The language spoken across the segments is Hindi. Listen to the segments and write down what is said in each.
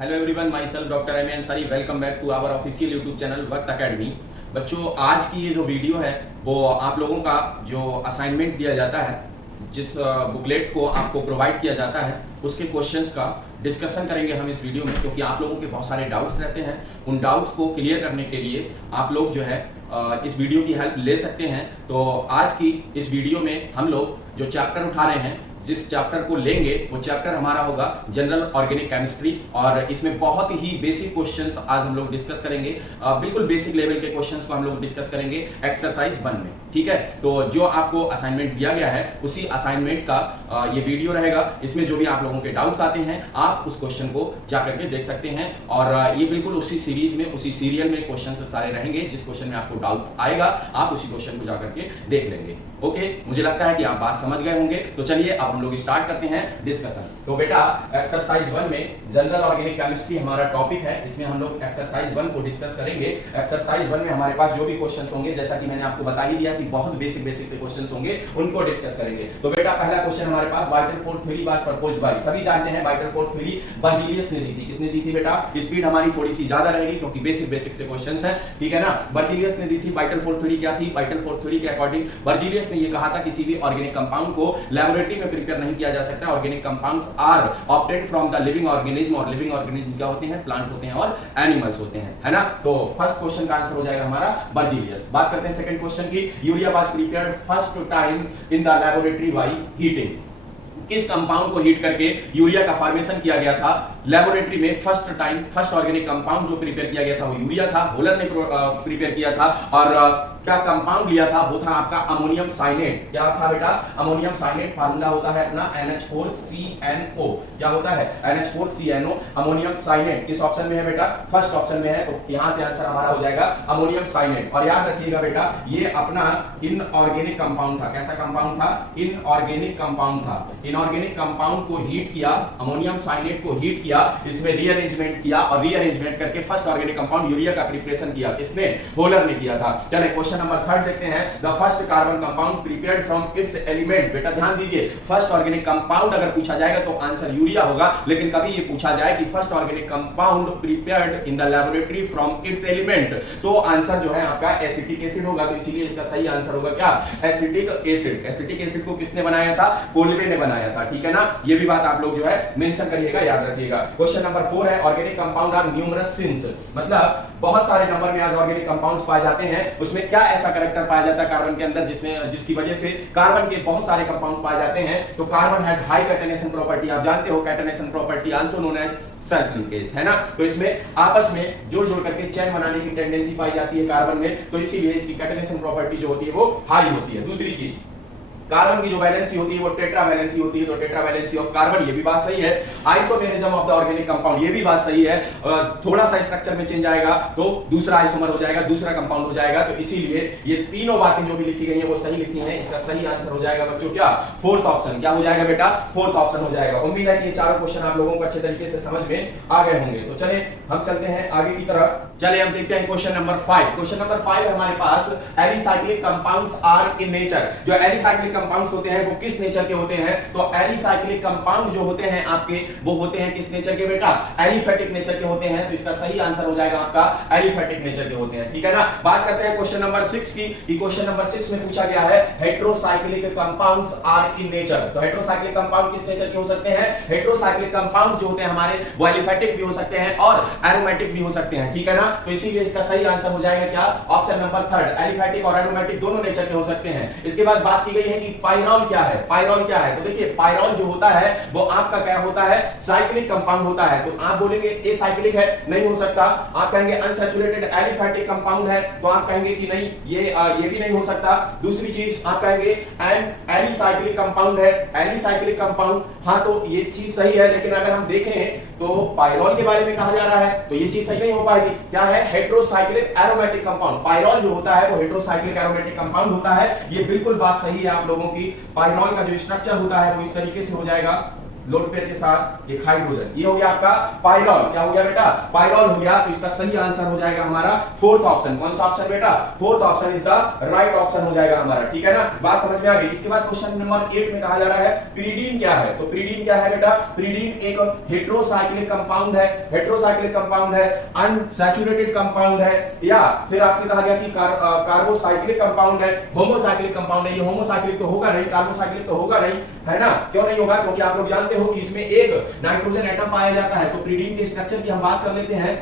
Hello everyone, myself doctor M A Ansari. Welcome back to our official YouTube channel Waqt academy. बच्चों, आज की ये जो वीडियो है वो आप लोगों का जो असाइनमेंट दिया जाता है, जिस बुकलेट को आपको प्रोवाइड किया जाता है, उसके क्वेश्चंस का डिस्कशन करेंगे हम इस वीडियो में, क्योंकि आप लोगों के बहुत सारे डाउट्स रहते हैं। उन डाउट्स को क्लियर करने के लिए आप लोग जो है इस वीडियो की हेल्प ले सकते हैं। तो आज की इस वीडियो में हम लोग जो चैप्टर उठा रहे हैं, जिस चैप्टर को लेंगे वो चैप्टर हमारा होगा जनरल ऑर्गेनिक केमिस्ट्री, और इसमें बहुत ही बेसिक क्वेश्चंस आज हम लोग डिस्कस करेंगे। बिल्कुल बेसिक लेवल के क्वेश्चंस को हम लोग डिस्कस करेंगे एक्सरसाइज 1 में। ठीक है, तो जो आपको असाइनमेंट दिया गया है उसी असाइनमेंट का ये वीडियो रहेगा। इसमें जो भी आप लोगों के डाउट्स आते हैं आप उस क्वेश्चन को जाकर के देख सकते हैं, और ये बिल्कुल उसी सीरीज में, उसी सीरियल में क्वेश्चन सारे रहेंगे। जिस क्वेश्चन में आपको डाउट आएगा आप उसी क्वेश्चन को जाकर के देख लेंगे। ओके, मुझे लगता है कि आप बात समझ गए होंगे। तो चलिए अब हम लोग स्टार्ट करते हैं डिस्कशन। तो बेटा, एक्सरसाइज 1 में जनरल ऑर्गेनिक केमिस्ट्री हमारा टॉपिक है। इसमें हम लोग एक्सरसाइज 1 को डिस्कस करेंगे। एक्सरसाइज 1 में हमारे पास जो भी क्वेश्चंस होंगे, जैसा कि मैंने आपको बता ही दिया कि बहुत बेसिक से क्वेश्चंस होंगे, उनको डिस्कस करेंगे। तो बेटा, पहला क्वेश्चन हमारे पास, vital force theory was proposed by, सभी जानते हैं वाइटल फोर्स थ्योरी बर्जीलियस ने दी थी। किसने दी थी बेटा? स्पीड हमारी थोड़ी सी ज्यादा रहेगी क्योंकि बेसिक से क्वेश्चंस है, ठीक है ना। बर्जीलियस ने दी थी। वाइटल फोर्स थ्योरी क्या थी? वाइटल फोर्स थ्योरी के अकॉर्डिंग बर्जीलियस ने ये कहा था किसी भी ऑर्गेनिक कंपाउंड को लैबोरेटरी में प्रिपेयर नहीं किया जा सकता। Organic compounds are obtained from the living organism, और लिविंग ऑर्गेनिज्म क्या होते हैं? प्लांट होते हैं और एनिमल्स होते हैं, है ना। तो फर्स्ट क्वेश्चन का आंसर हो जाएगा हमारा बर्जीलियस। बात करते हैं सेकंड क्वेश्चन की। Urea was prepared first time in the laboratory by heating. किस कंपाउंड को हीट करके यूरिया का फॉर्मेशन किया गया था लेबोरेटरी में? First time first organic compound जो प्रिपेयर किया गया था वो यूरिया था। होलर ने प्रिपेयर किया था, और क्या कंपाउंड लिया था? वो था आपका अमोनियम साइनेट। क्या था बेटा? अमोनियम साइनेट। फार्मूला होता है अपना NH4CNO। क्या होता है? NH4CNO, ammonium साइनेट। किस ऑप्शन में है बेटा? फर्स्ट ऑप्शन में है। तो यहां से आंसर हमारा हो जाएगा अमोनियम साइनेट। और याद रखिएगा बेटा, ये अपना इनऑर्गेनिक कंपाउंड था। कैसा कंपाउंड था? इनऑर्गेनिक कंपाउंड था। इनऑर्गेनिक कंपाउंड को हीट किया, अमोनियम साइनेट को हीट किया, इसमें रीअरेंजमेंट किया, और रीअरेंजमेंट करके फर्स्ट ऑर्गेनिक कंपाउंड यूरिया का प्रिपरेशन किया। किसने? होलर ने किया था। चलिए क्वेश्चन नंबर 3 देखते हैं। The first carbon compound prepared from its element. बेटा ध्यान दीजिए, फर्स्ट ऑर्गेनिक कंपाउंड अगर पूछा जाएगा तो आंसर यूरिया होगा, लेकिन कभी ये पूछा जाए कि first organic compound prepared in the laboratory from its element, तो आंसर जो है आपका एसिटिक एसिड होगा। तो इसीलिए इसका सही आंसर होगा क्या? Acetic acid. एसिटिक एसिड को किसने बनाया था? कोल्वे ने बनाया था, ठीक है ना। ये भी बात आप लोग जो है मेंशन करिएगा, याद रखिएगा। क्वेश्चन नंबर 4 है, organic compound are numerous since, मतलब बहुत सारे नंबर में आज ऑर्गेनिक कंपाउंड्स पाए जाते हैं। उसमें क्या ऐसा कैरेक्टर पाया जाता है कार्बन के अंदर जिसकी वजह से कार्बन के बहुत सारे कंपाउंड्स पाए जाते हैं? तो carbon has high catenation property. आप जानते हो catenation property also known as self linkage, है ना। तो इसमें आपस में जोड़ करके चेन बनाने की टेंडेंसी पाई जाती है कार्बन में, तो इसीलिए इसकी कैटेनेशन प्रॉपर्टी जो होती है वो हाई होती है। दूसरी चीज, कार्बन की जो वैलेंसी होती है वो टेट्रा वैलेंसी होती है, तो टेट्रा वैलेंसी ऑफ कार्बन, ये भी बात सही है। Isomerism of the organic compound, ये भी बात सही है। थोड़ा सा स्ट्रक्चर में चेंज आएगा तो दूसरा आइसोमर हो जाएगा, दूसरा कंपाउंड हो जाएगा। तो इसीलिए ये तीनों बातें जो भी लिखी गई है वो सही लिखी है। इसका सही आंसर हो जाएगा बच्चों क्या? Fourth option. क्या हो जाएगा बेटा? फोर्थ ऑप्शन हो जाएगा। उम्मीद है कि ये चारों क्वेश्चन आप लोगों को अच्छे तरीके से समझ में आ गए होंगे। तो चले हम चलते हैं आगे की तरफ। चले हम देखते हैं क्वेश्चन नंबर 5। क्वेश्चन नंबर 5 है हमारे पास, alicyclic compounds are in nature. जो एलिसाइक्लिक कंपाउंड्स होते हैं वो किस नेचर के होते हैं? तो एलिसाइक्लिक कंपाउंड जो होते हैं आपके, वो होते हैं किस नेचर के बेटा? एलिफेटिक नेचर के होते हैं। तो इसका सही आंसर हो जाएगा आपका एलिफेटिक नेचर के होते हैं, ठीक है ना। बात करते हैं क्वेश्चन नंबर 6 की। क्वेश्चन नंबर 6 में पूछा गया है, heterocyclic compounds are in nature. तो हेटेरोसाइक्लिक कंपाउंड किस नेचर के हो सकते हैं? हेटेरोसाइक्लिक कंपाउंड जो होते हैं हमारे, वो एलिफेटिक भी हो सकते हैं और एरोमेटिक भी हो सकते हैं, ठीक है ना। तो इसीलिए इसका सही आंसर हो जाएगा क्या? ऑप्शन नंबर 3, एलिफेटिक और एरोमेटिक दोनों नेचर के हो सकते हैं। इसके बाद बात की गई है कि पाइरॉल क्या है? पाइरॉल क्या है? तो देखिए, पाइरॉल जो होता है वो आपका क्या होता है? साइक्लिक कंपाउंड होता है। तो आप बोलेंगे एसाइक्लिक है, नहीं हो सकता। आप कहेंगे अनसैचुरेटेड एलिफेटिक कंपाउंड है, तो आप कहेंगे कि नहीं, ये भी नहीं हो सकता। दूसरी चीज आप कहेंगे एन एलिसाइक्लिक कंपाउंड है, एलिसाइक्लिक कंपाउंड, हाँ तो ये चीज सही है। लेकिन अगर हम देखें तो पाइरॉल के बारे में कहा जा रहा है तो ये चीज सही नहीं हो पाएगी। क्या है? Heterocyclic aromatic compound. पाइरॉल जो होता है वो हेटेरोसाइक्लिक एरोमेटिक कंपाउंड होता है। ये बिल्कुल बात सही है आप लोगों की। पाइरॉल का जो स्ट्रक्चर होता है वो इस तरीके से हो जाएगा, लोन पेयर के साथ एक हाइड्रोजन, ये हो गया आपका पाइरॉल। क्या हो गया बेटा? पाइरॉल हो गया। तो इसका सही आंसर हो जाएगा हमारा फोर्थ ऑप्शन। कौन सा ऑप्शन बेटा? Fourth option is the right option हो जाएगा हमारा, ठीक है ना? बात समझ में आ गई। इसके बाद क्वेश्चन नंबर 8 में कहा जा रहा है पिरिडीन क्या है। तो पिरिडीन क्या है बेटा? पिरिडीन एक हेटेरोसाइक्लिक कंपाउंड है, हेटेरोसाइक्लिक कंपाउंड है, अनसैचुरेटेड कंपाउंड है, या फिर आपसे कहा गया कि कार्बोसाइक्लिक कंपाउंड है, होमोसाइक्लिक कंपाउंड है। ये होमोसाइक्लिक तो होगा नहीं, कार्बोसाइक्लिक तो होगा नहीं, है ना? क्यों नहीं होगा? क्योंकि आप लोग जानते हो कि इसमें एक नाइट्रोजन एटम पाया जाता है। तो पिरिडीन के स्ट्रक्चर की हम बात कर लेते हैं।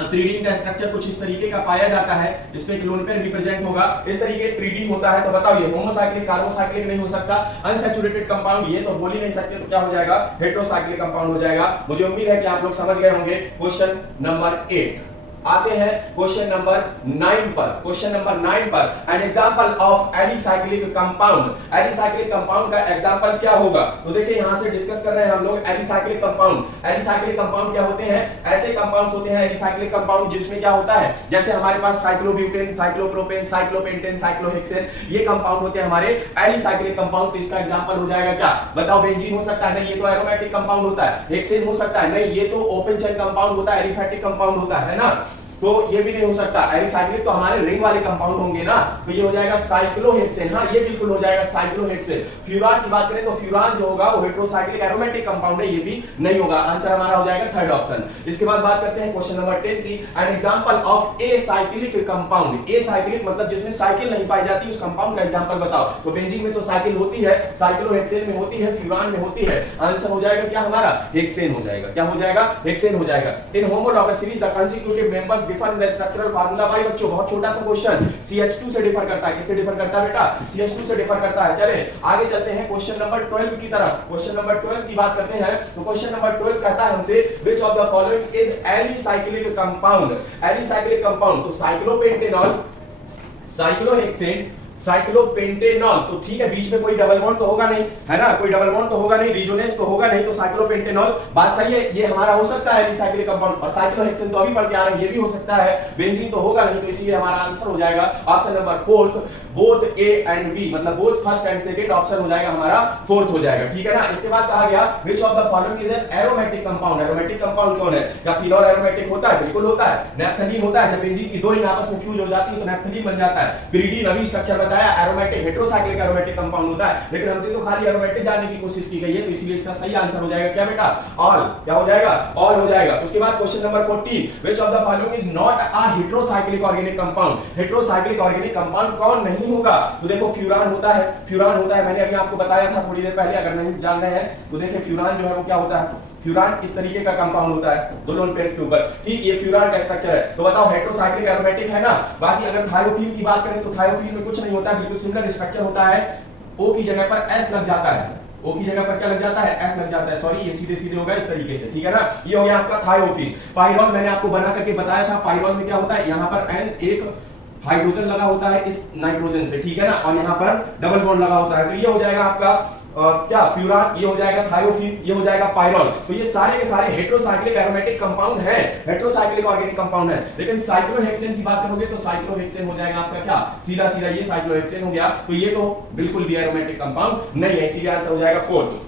पिरिडीन का स्ट्रक्चर कुछ इस तरीके का पाया जाता है, इसमें एक लोन पेयर रिप्रेजेंट होगा, इस तरीके का पिरिडीन होता है। तो बताओ ये होमोसाइक्लिक, कार्बोसाइक्लिक नहीं हो सकता, अनसैचुरेटेड कंपाउंड ये तो बोल ही नहीं सकते, तो क्या हो जाएगा? हेटेरोसाइक्लिक कंपाउंड हो जाएगा। मुझे उम्मीद है कि आप लोग समझ गए होंगे। क्वेश्चन नंबर 8 आते हैं क्वेश्चन नंबर 9 पर। क्वेश्चन नंबर 9 पर an example of alicyclic compound. Alicyclic compound का एग्जांपल क्या होगा? तो देखिए यहां से डिस्कस कर रहे हैं हम लोग एलिसाइक्लिक कंपाउंड। एलिसाइक्लिक कंपाउंड क्या होते हैं? ऐसे कंपाउंड्स होते हैं एलिसाइक्लिक कंपाउंड जिसमें क्या होता है, जैसे हमारे पास साइक्लोब्यूटेन, साइक्लोप्रोपेन, साइक्लोपेंटेन, साइक्लोहेक्सेन, ये कंपाउंड होते हैं हमारे एलिसाइक्लिक कंपाउंड। तो इसका एग्जांपल हो जाएगा क्या? बताओ। बेंजीन हो सकता है? नहीं, ये तो एरोमेटिक कंपाउंड होता है। हेक्सेन हो सकता है? नहीं, ये तो ओपन चेन कंपाउंड होता है, एलिफैटिक कंपाउंड होता है ना? तो ये भी नहीं हो सकता। एलिसाइक्लिक तो हमारे रिंग वाले कंपाउंड होंगे ना, तो ये हो जाएगा साइक्लोहेक्सेन। हाँ, ये बिल्कुल हो जाएगा साइक्लोहेक्सेन। फ्यूरान की बात करें तो फ्यूरान जो होगा वो हेटेरोसाइक्लिक एरोमेटिक कंपाउंड है, ये भी नहीं होगा। आंसर हमारा हो जाएगा थर्ड ऑप्शन। इसके बाद बात करते हैं क्वेश्चन नंबर 10 की। An example of acyclic compound. Acyclic मतलब जिसमें साइकिल नहीं पाई जाती, उस कंपाउंड का एग्जांपल बताओ। तो बेंजीन में तो साइकिल होती है, साइक्लोहेक्सेन में होती है, फ्यूरान में होती है। आंसर हो जाएगा क्या हमारा? हेक्सेन हो जाएगा। क्या हो जाएगा? हेक्सेन हो जाएगा। In homologous series the consecutive members differ in the structural formula. भाई बच्चों बहुत छोटा सा क्वेश्चन, CH2 से डिफर करता है। किससे डिफर करता है बेटा? CH2 से डिफर करता है। चले आगे चलते हैं क्वेश्चन नंबर 12 की तरफ। क्वेश्चन नंबर 12 की बात करते हैं। तो क्वेश्चन नंबर 12 कहता है हमसे which of the following is alicyclic compound. Alicyclic compound तो साइक्लोपेंटेनॉल, साइक्लोहेक्सेन, साइक्लोपेंटेनॉल। तो ठीक है, बीच में कोई डबल बॉन्ड तो होगा नहीं, है ना? कोई डबल बॉन्ड तो होगा नहीं, रिजोनेंस तो होगा नहीं, तो साइक्लोपेंटेनॉल बात सही है। ये हमारा हो सकता है एलिसाइक्लिक कंपाउंड। और साइक्लोहेक्सेन तो अभी पढ़ के आ रहे हैं, ये भी हो सकता है। बेंजीन तो होगा नहीं, तो इसीलिए हमारा आंसर हो जाएगा option number 4 both A and B, मतलब both first and second option हो जाएगा हमारा फोर्थ हो जाएगा, ठीक है ना? इसके बाद कहा गया which of the following is an aromatic compound. Aromatic compound कौन है? क्या फिनॉल एरोमेटिक होता है? बिल्कुल होता है। नैप्थलीन होता है। जब बेंजीन की दो रिंग आपस में फ्यूज हो जाती है तो नैप्थलीन बन जाता है। पिरिडीन अभी स्ट्रक्चर बताया, एरोमेटिक हेटेरोसाइक्लिक एरोमेटिक कंपाउंड होता है, लेकिन हमसे तो खाली एरोमेटिक जानने की कोशिश की गई है, तो इसलिए इसका सही आंसर हो जाएगा क्या बेटा? ऑल। क्या हो जाएगा? ऑल हो जाएगा। उसके बाद question number 14 which of the following is not a heterocyclic organic compound. Heterocyclic organic compound कौन नहीं होगा? तो देखो फ्यूरान होता है, फ्यूरान होता है, मैंने अभी आपको बताया था थोड़ी देर पहले, अगर नहीं जान रहे हैं तो देखिए फ्यूरान जो है वो क्या होता है? फ्यूरान इस तरीके का कंपाउंड होता है दो लोन पेयर्स के ऊपर, ठीक? ये फ्यूरान का स्ट्रक्चर है। तो बताओ हेटेरोसाइक्लिक एरोमेटिक है ना? बाकी अगर थायोफिल की बात करें तो थायोफिल में कुछ नहीं होता, बिल्कुल सिमिलर स्ट्रक्चर होता है। O की जगह पर S लग जाता है, O की जगह पर क्या लग जाता है? S लग जाता है। सॉरी, ये सीधे सीधे होगा इस तरीके से, ठीक है ना? ये हो गया आपका थायोफिल। पाइरॉल मैंने आपको बना करके बताया था। पाइरॉल में क्या होता है? यहाँ पर N एक हाइड्रोजन लगा होता है इस नाइट्रोजन से, ठीक है ना? और यहाँ पर डबल बॉन्ड लगा होता है। तो ये हो जाएगा आपका क्या? फ्यूरान। ये हो जाएगा थायोफिल, ये हो जाएगा पाइरॉल। तो ये सारे के सारे हेटेरोसाइक्लिक एरोमेटिक कंपाउंड है, हेटेरोसाइक्लिक ऑर्गेनिक कंपाउंड है। लेकिन साइक्लोहेक्सेन की बात करोगे तो साइक्लोहेक्सेन हो जाएगा आपका क्या? सीधा सीधा ये साइक्लोहेक्सेन हो गया। तो ये तो बिल्कुल भी एरोमेटिक कंपाउंड नहीं है, इसीलिए आंसर हो जाएगा fourth.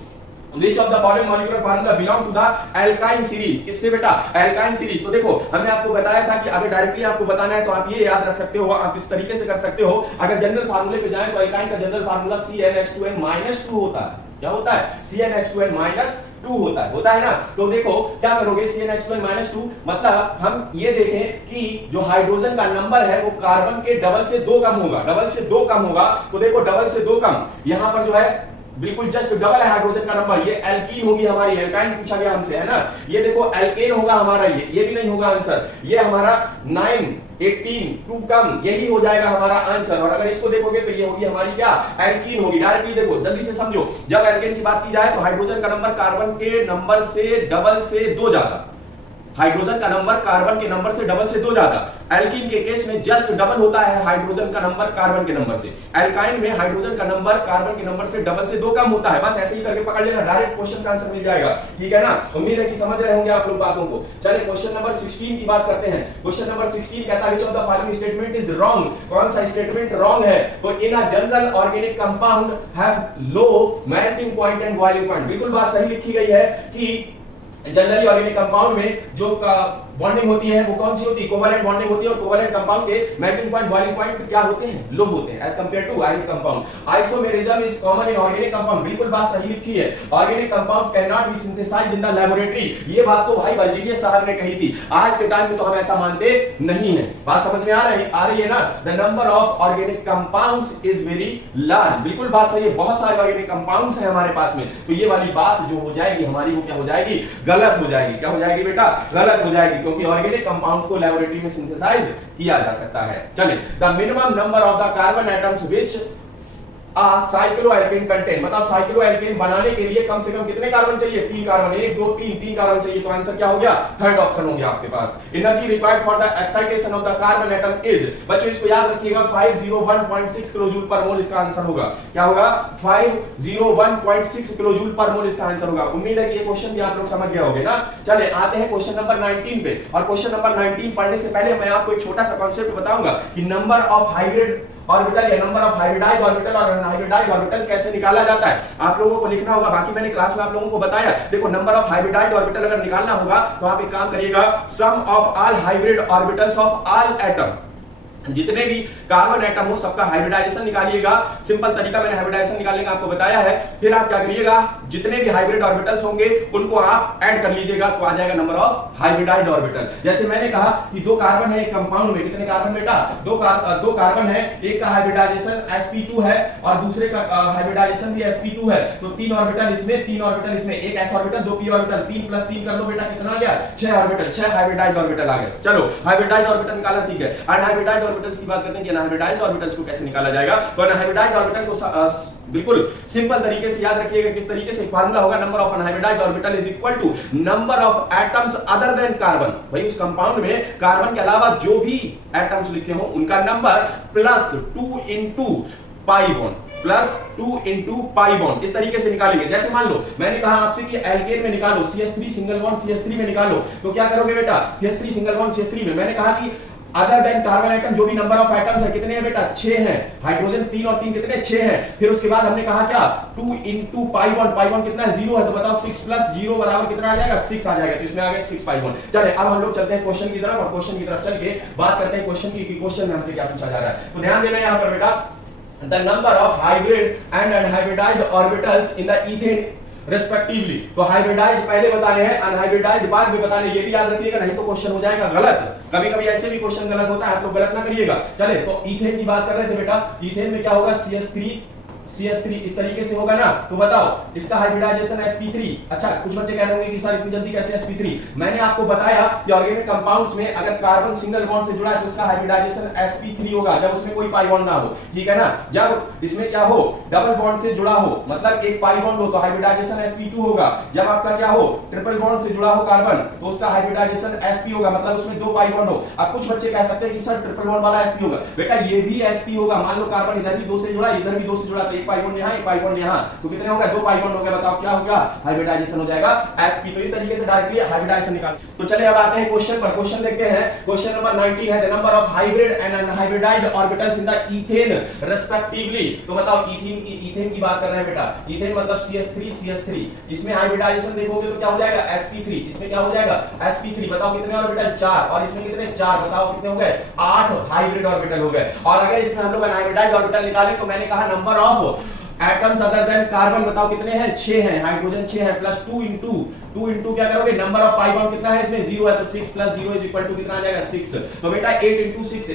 Which of the following molecular formula belong to the alkyne series? किससे बेटा? alkyne series। तो देखो हमने आपको बताया था कि अगर डायरेक्टली आपको बताना है तो आप ये याद रख सकते हो, आप इस तरीके से कर सकते हो। अगर जनरल फार्मूले पे जाएं तो alkyne का जनरल फार्मूला CnH2n-2 होता है। क्या होता है? CnH2n-2 होता है ना? तो देखो क्या करोगे, CnH2n-2 मतलब हम ये देखें कि जो हाइड्रोजन का नंबर है वो कार्बन के डबल से 2 कम होगा, डबल से 2 कम होगा। तो देखो डबल से 2 कम, यहां पर जो है बिल्कुल जस्ट डबल है हाइड्रोजन का नंबर, ये एल्कीन होगी हमारी। एल्काइन पूछा गया हमसे, है ना? ये देखो एल्केन होगा हमारा, ये भी नहीं होगा आंसर। ये हमारा 9 18 2 कम, यही हो जाएगा हमारा आंसर। और अगर इसको देखोगे तो ये होगी हमारी क्या? एल्कीन होगी। डायरेक्टली देखो, जल्दी से समझो, जब एल्केन की बात की जाए तो हाइड्रोजन का नंबर कार्बन के नंबर से डबल से 2 ज्यादा, हाइड्रोजन का नंबर कार्बन के नंबर से डबल से 2 ज्यादा। एल्कीन के केस में जस्ट डबल होता है हाइड्रोजन का नंबर कार्बन के नंबर से। एल्काइन में हाइड्रोजन का नंबर कार्बन के नंबर से डबल से 2 कम होता है। बस ऐसे ही करके पकड़ लेना, डायरेक्ट क्वेश्चन का आंसर मिल जाएगा। ठीक है ना, उम्मीद है कि समझ रहे होंगे आप लोग बातों को। चलिए क्वेश्चन नंबर 16 की बात करते हैं। क्वेश्चन नंबर 16 कहता है which of the following statement is wrong. कौन सा स्टेटमेंट रॉन्ग है? तो in a general organic compound have low melting point and boiling point. बिल्कुल बात सही लिखी गई है कि जनरली ऑर्गेनिक कंपाउंड में जो बॉन्डिंग होती है वो कौन सी होती है? कोवैलेंट बॉन्डिंग होती है। और कोवैलेंट कंपाउंड के मेल्टिंग पॉइंट बॉइलिंग पॉइंट क्या होते हैं? लो होते हैं as compare to ionic compound. Isomerism is common in organic compound. बिल्कुल बात सही लिखी है। Organic compounds can not be synthesised in the laboratory. ये बात तो भाई बर्जीलियस साहब ने कही थी। आज के टाइम में तो हम ऐसा मानते नहीं है। बात समझ में आ रही है ना? The number of organic compounds is very large. बिल्कुल बात सही है, बहुत सारे ऑर्गेनिक कंपाउंड्स हैं हमारे पास में। तो ये वाली बात जो हो जाएगी हमारी, वो क्या हो जाएगी? गलत हो जाएगी। क्या हो जाएगी बेटा? गलत हो जाएगी, क्योंकि ऑर्गेनिक कंपाउंड्स को लैबोरेटरी में सिंथेसाइज किया जा सकता है। चलिए, the minimum number of the carbon atoms which cycloalkane contain. बताओ साइक्लोएल्केन बनाने के लिए कम से कम कितने कार्बन चाहिए? 3 कार्बन। 1 2 3 कार्बन चाहिए। तो आंसर क्या हो गया? थर्ड ऑप्शन हो गया आपके पास। Energy required for the excitation of the carbon atom is, बच्चों इसको याद रखिएगा, 501.6 किलोजूल पर मोल इसका आंसर होगा। क्या होगा? 501.6 किलोजूल पर मोल इसका आंसर होगा। उम्मीद है कि ये क्वेश्चन भी आप लोग समझ गए होंगे ना। चलिए आते हैं क्वेश्चन नंबर 19 पे। और क्वेश्चन नंबर 19 पढ़ने से पहले मैं आपको एक छोटा सा कॉन्सेप्ट बताऊंगा कि नंबर ऑफ हाइब्रिड ऑर्बिटल या नंबर ऑफ हाइब्रिडाइज्ड ऑर्बिटल और अनहाइब्रिडाइज्ड ऑर्बिटल्स कैसे निकाला जाता है। आप लोगों को लिखना होगा, बाकी मैंने क्लास में आप लोगों को बताया। देखो, नंबर ऑफ हाइब्रिडाइज्ड ऑर्बिटल अगर निकालना होगा तो आप एक काम करिएगा, sum of all hybrid orbitals of all atom, जितने भी कार्बन एटम हो सबका हाइब्रिडाइजेशन निकालिएगा। सिंपल तरीका मैंने हाइब्रिडाइजेशन निकालने का आपको बताया है। फिर आप क्या करिएगा, जितने भी हाइब्रिड ऑर्बिटल्स होंगे उनको आप ऐड कर लीजिएगा, तो आ जाएगा नंबर ऑफ हाइब्रिडाइज्ड ऑर्बिटल। जैसे मैंने कहा कि 2 कार्बन है एक कंपाउंड में। कितने कार्बन बेटा? 2 कार्बन है। एक का हाइब्रिडाइजेशन sp2 है और दूसरे का हाइब्रिडाइजेशन भी sp2 है। तो 3 ऑर्बिटल इसमें, 3 ऑर्बिटल इसमें, एक s ऑर्बिटल, 2 p ऑर्बिटल, 3 + 3 कर लो बेटा, कितना आ गया? 6 ऑर्बिटल, 6 हाइब्रिडाइज्ड ऑर्बिटल आ गए। चलो, हाइब्रिडाइज्ड ऑर्बिटल निकालना सीख गए। अनहाइब्रिडाइज्ड ऑर्बिटल्स की बात करते हैं कि अनहाइब्रिडाइज्ड ऑर्बिटल्स को कैसे निकाला जाएगा। तो अनहाइब्रिडाइज्ड ऑर्बिटल को बिल्कुल सिंपल तरीके से याद रखिएगा। किस तरीके से? फार्मूला होगा, number of unhybridised orbital is equal to number of atoms other than carbon. भाई उस कंपाउंड में कार्बन के अलावा जो भी एटम्स लिखे हो उनका number plus 2 into pi bond, plus 2 into pi bond. इस तरीके से निकालेंगे। जैसे मान लो मैंने कहा आपसे कि एल्केन में निकालो, CH3 सिंगल बॉन्ड CH3 में निकालो, तो क्या करोगे बेटा? CH3 सिंगल बॉन्ड CH3 में मैंने कहा कि अदर देन कार्बन एटम जो भी नंबर ऑफ एटम्स है कितने हैं बेटा? 6 हैं। हाइड्रोजन 3 और 3 कितने? 6 हैं। फिर उसके बाद हमने कहा क्या? 2 into pi bond. Pi bond कितना है? 0 है। तो बताओ 6 + 0 बराबर कितना आ जाएगा? 6 आ जाएगा। तो इसमें आ गया 6 पाई बॉन्ड। चलिए अब हम लोग चलते हैं क्वेश्चन की तरफ, और क्वेश्चन की तरफ चल के बात करते हैं क्वेश्चन की, क्वेश्चन में हमसे क्या पूछा जा रहा है। तो ध्यान देना यहाँ पर बेटा, the number of hybrid and unhybridised orbitals in the ethane respectively. तो हाइब्रिडाइज्ड पहले बताने हैं, अनहाइब्रिडाइज्ड बाद में बताने। ये भी याद रखिएगा, नहीं तो क्वेश्चन हो जाएगा गलत। कभी कभी ऐसे भी क्वेश्चन गलत होता है, आप लोग गलत ना करिएगा। चले, तो ईथेन की बात कर रहे थे बेटा। ईथेन में क्या होगा? CH3 इस तरीके से होगा ना। तो बताओ इसका हाइब्रिडाइजेशन sp3। अच्छा, कुछ बच्चे कह रहे होंगे कि सर इतनी जल्दी कैसे sp3? मैंने आपको बताया कि ऑर्गेनिक कंपाउंड्स में अगर कार्बन सिंगल बॉन्ड से जुड़ा है तो उसका हाइब्रिडाइजेशन sp3 होगा, जब उसमें कोई पाई बॉन्ड ना हो। ठीक है ना? जब इसमें क्या हो? डबल बॉन्ड से जुड़ा हो, मतलब एक पाई बॉन्ड हो, तो हाइब्रिडाइजेशन sp2 होगा। जब आपका क्या हो? ट्रिपल बॉन्ड से जुड़ा हो कार्बन, तो उसका हाइब्रिडाइजेशन sp होगा, मतलब उसमें 2 पाई बॉन्ड हो। अब कुछ बच्चे कह सकते हैं कि सर ट्रिपल बॉन्ड वाला sp होगा। बेटा ये भी sp होगा। मान लो कार्बन इधर भी 2 से जुड़ा, इधर भी 2 से जुड़ा, तो एक पाई बॉन्ड यहाँ, एक पाई बॉन्ड यहाँ, तो कितने हो गए? 2 पाई बॉन्ड हो गए। बताओ क्या होगा? हाइब्रिडाइजेशन हो जाएगा sp। तो इस तरीके से डायरेक्टली हाइब्रिडाइजेशन निकाल। तो चलिए अब आते हैं क्वेश्चन पर। क्वेश्चन देखते हैं। क्वेश्चन नंबर 19 है, the number of hybrid and unhybridised orbitals in the ethane respectively. तो बताओ ईथेन की बात कर रहे हैं बेटा। ईथेन मतलब CH3 इसमें हाइब्रिडाइजेशन देखोगे तो क्या हो जाएगा? sp3। इसमें क्या हो जाएगा? sp3। बताओ कितने ऑर्बिटल? 4। और इसमें कितने? 4। बताओ कितने हो गए? 8 हाइब्रिड ऑर्बिटल हो गए। और अगर इसमें हम लोग अनहाइब्रिडाइज्ड ऑर्बिटल निकालें तो मैंने कहा number of atoms other than carbon, बताओ कितने हैं? 6 हैं। हाइड्रोजन 6 है, प्लस 2 into क्या करोगे? नंबर ऑफ पाई बॉन्ड कितना है इसमें? 0 है, तो 6 + 0 इज इक्वल टू कितना आ जाएगा? 6। तो बेटा 8 into 6,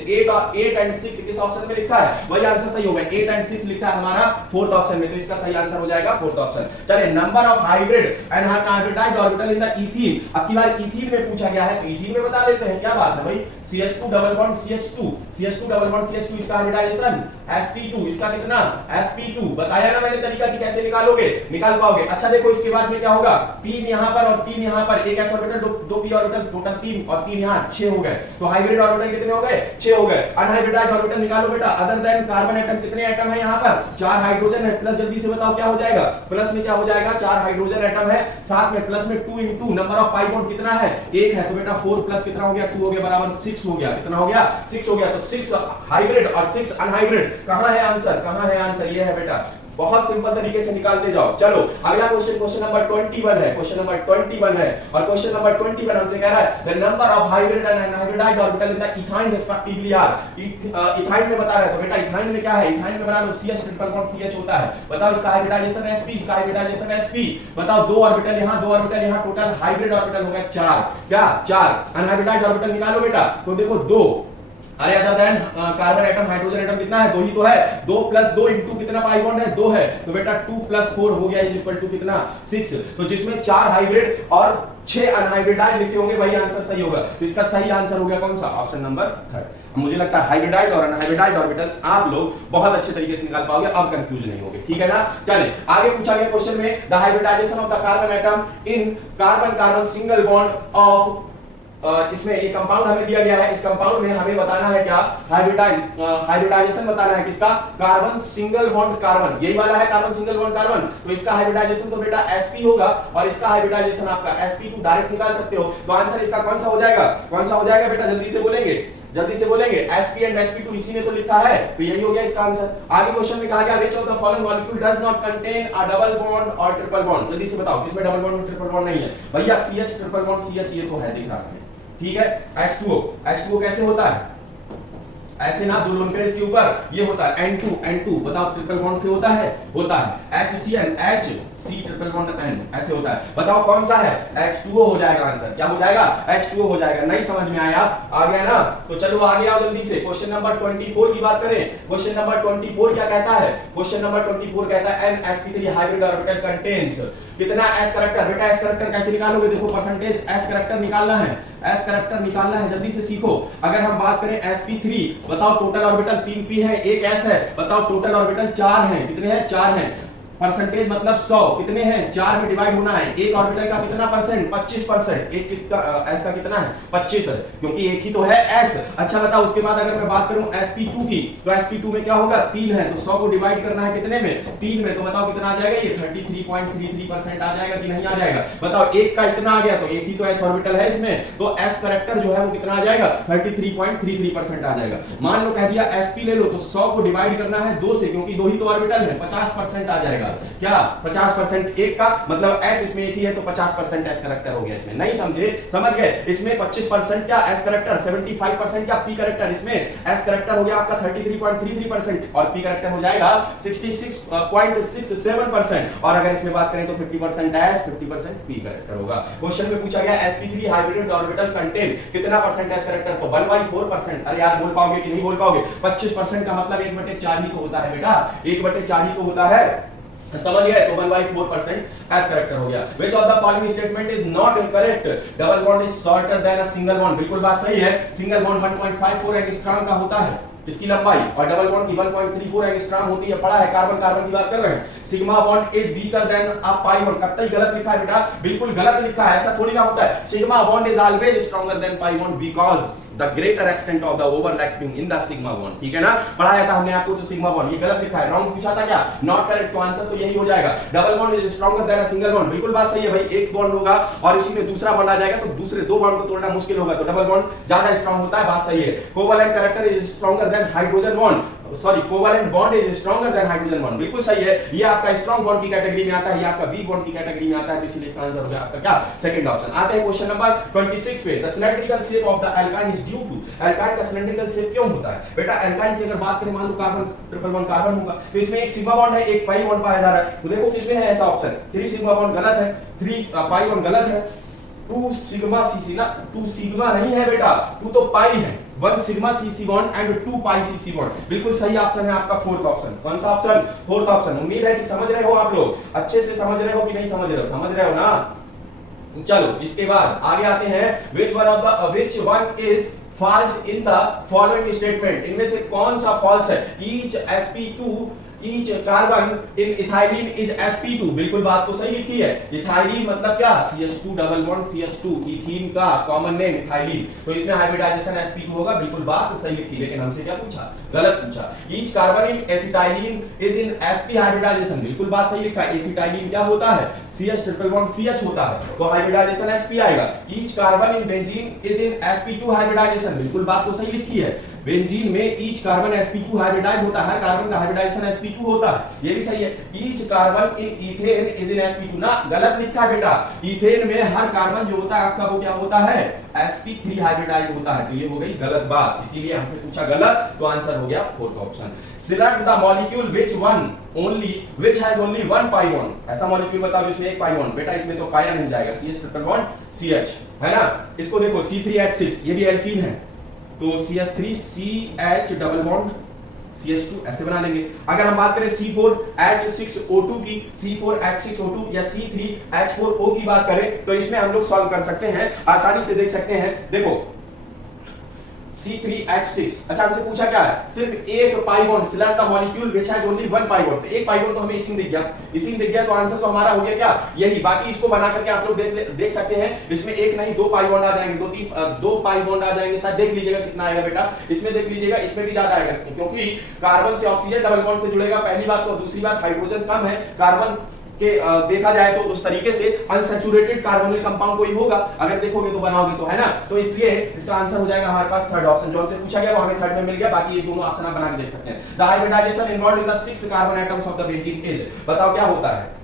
8 and 6 किस ऑप्शन में लिखा है? वही आंसर सही होगा। 8 and 6 लिखा है हमारा 4th ऑप्शन में, तो इसका सही आंसर हो जाएगा 4th ऑप्शन। चलिए, number of hybrid and unhybridised orbital in the ethene. अब की बार ईथीन में पूछा गया है, तो ईथीन में बता देते हैं। क्या बात है भाई? CH2 डबल बॉन्ड CH2 इसका हाइब्रिडाइजेशन sp2, इसका कितना? sp2। बताइए बताया ना मैंने तरीका कि कैसे निकालोगे, निकाल पाओगे। अच्छा देखो इसके बाद में क्या होगा, 3 यहां पर और 3 यहां पर, एक s ऑर्बिटल, दो p ऑर्बिटल, टोटल 3 और 3 यहां 6 हो गए। तो हाइब्रिड ऑर्बिटल कितने हो गए, 6 हो गए। अनहाइब्रिडाइज्ड ऑर्बिटल निकालो बेटा, अदर देन कार्बन एटम, कितने एटम है यहां पर, 4 हाइड्रोजन है, प्लस जल्दी से बताओ क्या हो जाएगा, प्लस में क्या हो जाएगा, 4 हाइड्रोजन एटम है, साथ में प्लस में 2 into number of pi bond कितना है, 1 है, तो बेटा 4 प्लस कितना हो गया, 2 हो गया, बराबर 6 हो गया। कितना हो गया, 6 हो गया। तो 6 हाइब्रिड और 6 अनहाइब्रिड, कहां है आंसर, कहां है आंसर, ये है बेटा। बहुत सिंपल तरीके से निकालते जाओ। चलो अगला क्वेश्चन, क्वेश्चन नंबर 21 है, क्वेश्चन नंबर 21 है, और क्वेश्चन नंबर 21 हमसे कह रहा है the number of hybrid and unhybridised orbital in the ethyne respectively are. Ethyne में बता रहा है, तो बेटा इथाइन में क्या है, इथाइन में बना लो CH ट्रिपल बॉन्ड CH होता है। बताओ इसका हाइब्रिडाइजेशन sp, इसका हाइब्रिडाइजेशन sp। बताओ 2 ऑर्बिटल यहां, 2 ऑर्बिटल यहां, टोटल हाइब्रिड ऑर्बिटल हो गया 4। क्या 4। अनहाइब्रिडाइज्ड ऑर्बिटल निकालो बेटा, तो देखो 2, अरे other than carbon atom, hydrogen atom कितना है, 2 ही तो है। 2 + 2 into कितना पाई बॉन्ड है, 2 है, तो बेटा 2 + 4 हो गया इक्वल टू कितना, 6। तो जिसमें 4 हाइब्रिड और 6 अनहाइब्रिडाइज्ड लिखे होंगे वही आंसर सही होगा। तो इसका सही आंसर हो गया कौन सा, ऑप्शन नंबर 3। मुझे लगता है हाइब्रिडाइज्ड और अनहाइब्रिडाइज्ड ऑर्बिटल्स आप लोग बहुत अच्छे तरीके से निकाल पाओगे, अब कंफ्यूज नहीं होगे, ठीक है ना। चलिए आगे पूछा गया क्वेश्चन में, the hybridisation of the carbon atom in carbon carbon single bond of, इसमें एक कंपाउंड हमें दिया गया है, इस कंपाउंड में हमें बताना है क्या, हाइब्रिडाइजेशन बताना है किसका, कार्बन सिंगल बॉन्ड कार्बन, यही वाला है कार्बन सिंगल बॉन्ड कार्बन। तो इसका हाइब्रिडाइजेशन तो बेटा sp होगा, और इसका हाइब्रिडाइजेशन आपका sp2 डायरेक्ट निकाल सकते हो। तो आंसर इसका कौन सा हो जाएगा, कौन सा हो जाएगा बेटा, जल्दी से बोलेंगे, जल्दी से बोलेंगे, sp एंड sp2 इसी ने तो लिखा है, तो यही हो गया इसका आंसर। आगे क्वेश्चन में कहा गया which of the following molecule does not contain a double bond और ट्रिपल बॉन्ड। जल्दी से बताओ किसमें डबल बॉन्ड और ट्रिपल बॉन्ड नहीं है भैया, CH ट्रिपल बॉन्ड CH ये तो है, दिख रहा है, ठीक है। H2O कैसे होता है, ऐसे ना, 2 लोन पेयर्स के ऊपर ये होता है N2 बताओ ट्रिपल बॉन्ड से होता है HCN HC triple bond N, ऐसे होता है। बताओ कौन सा है, H2O हो जाएगा आंसर, क्या हो जाएगा, H2O हो जाएगा। नहीं समझ में आया, आ गया ना, तो चलो आगे आओ जल्दी से। क्वेश्चन नंबर 24 की बात करें, क्वेश्चन नंबर 24 क्या कहता है, क्वेश्चन नंबर 24 कहता है NsP3 हाइब्रिड ऑर्बिटल कंटेन्स कितना s करेक्टर। बेटा s करेक्टर कैसे निकालोगे, देखो परसेंटेज s करेक्टर निकालना है, s करेक्टर निकालना है, जल्दी से सीखो। अगर हम बात करें sp3, बताओ टोटल ऑर्बिटल 3p है, एक s है, बताओ टोटल ऑर्बिटल 4 हैं, कितने हैं, 4 हैं। परसेंटेज मतलब 100, कितने हैं, 4 में डिवाइड होना है। एक ऑर्बिटल का कितना परसेंट, 25%, एक कितना s का कितना है, 25 है, क्योंकि एक ही तो है s। अच्छा बताओ उसके बाद अगर मैं बात करूं sp2 की, तो sp2 में क्या होगा, 3 है, तो 100 को डिवाइड करना है कितने में, 3 में, तो बताओ कितना आ जाएगा, ये 33.33% आ जाएगा कि नहीं आ जाएगा। बताओ एक का इतना आ गया, तो एक ही तो s ऑर्बिटल है इसमें, तो s करेक्टर जो है वो कितना आ जाएगा, 33.33% आ जाएगा। मान लो कह दिया sp ले लो, तो 100 को डिवाइड करना है 2 से, क्योंकि 2 ही तो ऑर्बिटल है, 50% आ जाएगा। क्या 50% एक का मतलब s इसमें एक ही है, तो 50% s करेक्टर हो गया इसमें। नहीं समझे, समझ गए, इसमें 25% क्या s करेक्टर, 75% क्या p करेक्टर, इसमें s करेक्टर हो गया आपका 33.33% और p करेक्टर हो जाएगा 66.67%। और अगर इसमें बात करें तो 50% s 50% p करेक्टर होगा। क्वेश्चन में पूछा गया sp3 हाइब्रिड ऑर्बिटल कंटेन कितना परसेंट s करेक्टर, तो 1/4%। अरे यार बोल पाओगे कि नहीं बोल पाओगे, 25% का मतलब 1/4 ही तो होता है बेटा, 1/4 ही तो होता है, समझ गए। तो 1/4% एस करेक्टर हो गया। Which of the following statement is not incorrect? Double bond is shorter than a single bond, बिल्कुल बात सही है। सिंगल बॉन्ड 1.54 एंगस्ट्रॉम का होता है इसकी लंबाई, और डबल बॉन्ड की 1.34 एंगस्ट्रॉम होती है। पढ़ा है, कार्बन कार्बन की बात कर रहे हैं। Sigma bond is weaker then a pi bond, कतई गलत लिखा है बेटा, बिल्कुल गलत लिखा है, ऐसा थोड़ी ना होता है। Sigma bond is always stronger than pi bond because the greater extent of the overlapping in the sigma bond, ठीक है ना। पढ़ाया था हमने आपको तो सिग्मा बॉन्ड, ये गलत लिखा है, रॉन्ग पूछा था क्या, नॉट करेक्ट, तो आंसर तो यही हो जाएगा। Double bond is stronger than a single bond, बिल्कुल बात सही है भाई। एक बॉन्ड होगा और उसी में दूसरा बॉन्ड आ जाएगा, तो दूसरे 2 बॉन्ड को तोड़ना मुश्किल होगा, तो डबल बॉन्ड ज्यादा स्ट्रॉन्ग होता है, बात सही है। Covalent character is stronger than hydrogen bond, sorry covalent bond is stronger than hydrogen bond, बिल्कुल सही है। ये आपका स्ट्रॉन्ग बॉन्ड की कैटेगरी में आता है, ये आपका वीक बॉन्ड की कैटेगरी में आता है, तो इसलिए इसका आंसर हो गया आपका क्या, सेकंड ऑप्शन। आते हैं क्वेश्चन नंबर 26 पे। The symmetrical shape of the alkyne is due to, alkyne का सिमेट्रिकल शेप क्यों होता है बेटा। एल्काइन की अगर बात करें, मान low carbon triple bond carbon होगा, तो इसमें एक सिग्मा बॉन्ड है, एक पाई बॉन्ड पाया जा रहा है, तो देखो किसमें है ऐसा ऑप्शन, 3 सिग्मा बॉन्ड गलत है, 3 पाई बॉन्ड गलत है, 2 सिग्मा सीसी ना, 2 सिग्मा नहीं है बेटा, 2 तो पाई है, 1 sigma CC bond and 2 pi CC bond, बिल्कुल सही ऑप्शन है आपका फोर्थ ऑप्शन। कौन सा ऑप्शन, फोर्थ ऑप्शन। उम्मीद है कि समझ रहे हो आप लोग, अच्छे से समझ रहे हो कि नहीं समझ रहे हो, समझ रहे हो ना। चलो इसके बाद आगे आते हैं, which one is false in the following statement, इनमें से कौन सा false है। each sp2 each carbon in ethylene is sp2, बिल्कुल बात तो सही लिखी है। इथाइलिन मतलब क्या, CH2 double bond CH2, ethene का कॉमन नेम इथाइलिन, तो इसमें हाइब्रिडाइजेशन sp2 होगा, बिल्कुल बात सही लिखी। लेकिन हमसे क्या पूछा, गलत पूछा। Each carbon in acetylene is in sp hybridisation, बिल्कुल बात सही लिखा। एसिटाइलिन क्या होता है, CH ट्रिपल बॉन्ड CH होता है, तो हाइब्रिडाइजेशन sp आएगा। Each carbon in benzene is in sp2 hybridisation, बिल्कुल बात तो सही लिखी है। बेंजीन में ईच कार्बन sp2 हाइब्रिडाइज होता है, हर कार्बन का हाइब्रिडाइजेशन sp2 होता है, ये भी सही है। Each carbon in ethane is in sp2, ना गलत लिखा है बेटा। इथेन में हर कार्बन जो होता है आपका वो क्या होता है, sp3 हाइब्रिडाइज होता है, तो ये हो गई गलत बात, इसीलिए हमसे पूछा गलत, तो आंसर हो गया fourth option. Select the molecule which has only one pi bond, ऐसा मॉलिक्यूल बताओ जिसमें एक पाई बॉन्ड, बेटा इसमें तो पाया नहीं जाएगा, CH ट्रिपल बॉन्ड CH है ना। इसको देखो C3H6, ये भी एल्कीन है, तो CH3CH डबल बॉन्ड CH2 ऐसे बना लेंगे। अगर हम बात करें C4H6O2 की, C4H6O2 या C3H4O की बात करें, तो इसमें हम लोग सॉल्व कर सकते हैं, आसानी से देख सकते हैं। देखो C3H6, अच्छा हमसे पूछा क्या है, सिर्फ एक pi bond, select the molecule which has only one pi bond, तो एक पाई बॉन्ड तो हमें इसी में दिख गया, इसी में दिख गया, तो आंसर तो हमारा हो गया क्या, यही। बाकी इसको बना करके आप लोग देख सकते हैं, इसमें एक नहीं दो पाई बॉन्ड आ जाएंगे, दो पाई बॉन्ड आ जाएंगे, साथ देख लीजिएगा कितना आएगा बेटा, इसमें देख लीजिएगा, इसमें भी ज्यादा आएगा, क्योंकि कार्बन से ऑक्सीजन डबल बॉन्ड से जुड़ेगा, पहली बात। तो दूसरी बात, हाइड्रोजन कम है, कार्बन के देखा जाए तो उस तरीके से अनसैचुरेटेड कार्बोनिल कंपाउंड कोई होगा, अगर देखोगे तो बनाओगे तो, है ना। तो इसलिए इसका आंसर हो जाएगा हमारे पास थर्ड ऑप्शन, जो हमसे पूछा गया वो हमें थर्ड में मिल गया। बाकी ये दोनों ऑप्शन आप बना के देख सकते हैं। The hybridisation involved in the 6 carbon atoms of the benzene is, बताओ क्या होता है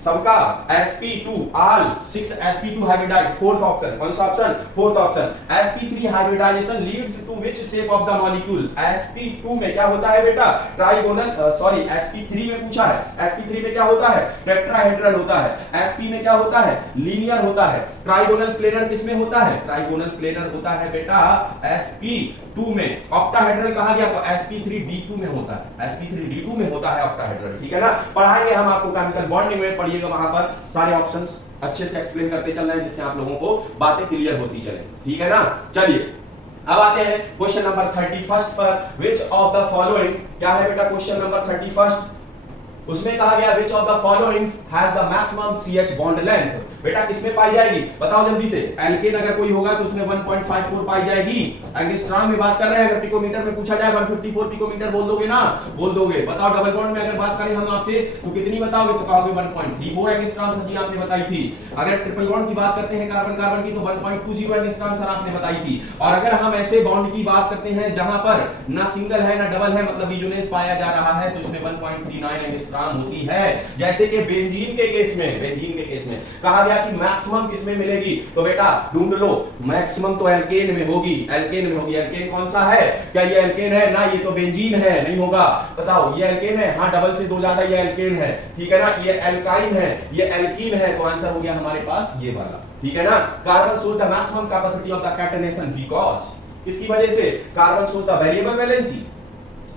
सबका, sp2, all 6 sp2 hybridise, fourth option, कौन सा option, fourth option. sp3 hybridisation leads to which shape of the molecule, sp2 में क्या होता है बेटा, ट्राइगोनल, सॉरी sp3 में पूछा है, sp3 में क्या होता है, टेट्राहेड्रल होता है, sp में क्या होता है, लीनियर होता है। ट्राइगोनल प्लेनर किसमें होता है, ट्राइगोनल प्लेनर होता है बेटा sp2 में। ऑक्टाहेड्रल कहा गया तो sp3d2 में होता है, sp3d2 में होता है ऑक्टाहेड्रल, ठीक है ना। पढ़ाएंगे हम आपको केमिकल बॉन्डिंग में, पढ़िएगा वहां पर सारे ऑप्शंस अच्छे से एक्सप्लेन करते चल रहे हैं, जिससे आप लोगों को बातें क्लियर होती चले, ठीक है ना। चलिए अब आते हैं क्वेश्चन नंबर 31 पर। विच ऑफ द फॉलोइंग, क्या है बेटा क्वेश्चन नंबर 31, उसमें कहा गया विच of the following has the maximum CH bond length, बेटा किसमें पाई जाएगी, बताओ जल्दी से। एल्केन अगर कोई होगा तो उसमें 1.54 पाई जाएगी, एंगस्ट्रॉम में बात कर रहे हैं, अगर पिकोमीटर में पूछा जाए 154 पिकोमीटर बोल दोगे ना, बोल दोगे। बताओ डबल बॉन्ड में अगर बात करें हम आपसे तो कितनी बताओगे, तो कहोगे 1.34 एंगस्ट्रॉम सर जी आपने बताई थी। अगर ट्रिपल बॉन्ड की बात करते हैं कार्बन कार्बन की तो 1.20 एंगस्ट्रॉम सर आपने बताई थी। और अगर हम ऐसे बॉन्ड की बात करते हैं जहां पर ना सिंगल है ना डबल है, मतलब रिजोनेंस पाया जा रहा है, तो इसमें 1.39 एंगस्ट्रॉम होती है। जैसे कि बेंजीन के केस में कहा गया कि मैक्सिमम किसमें मिलेगी, तो बेटा ढूंढ लो, मैक्सिमम तो एल्केन में होगी, एल्केन कौन सा है, क्या ये एल्केन है, ना ये तो बेंजीन है, नहीं होगा। बताओ ये एल्केन है, हाँ डबल से दो ज्यादा ये एल्केन है, ठीक है ना। ये एल्काइन है, ये एल्कीन है, तो आंसर हो गया हमारे पास ये वाला, ठीक है ना। Carbon shows the maximum capacity of the catenation because, किसकी वजह से, carbon shows the variable valency,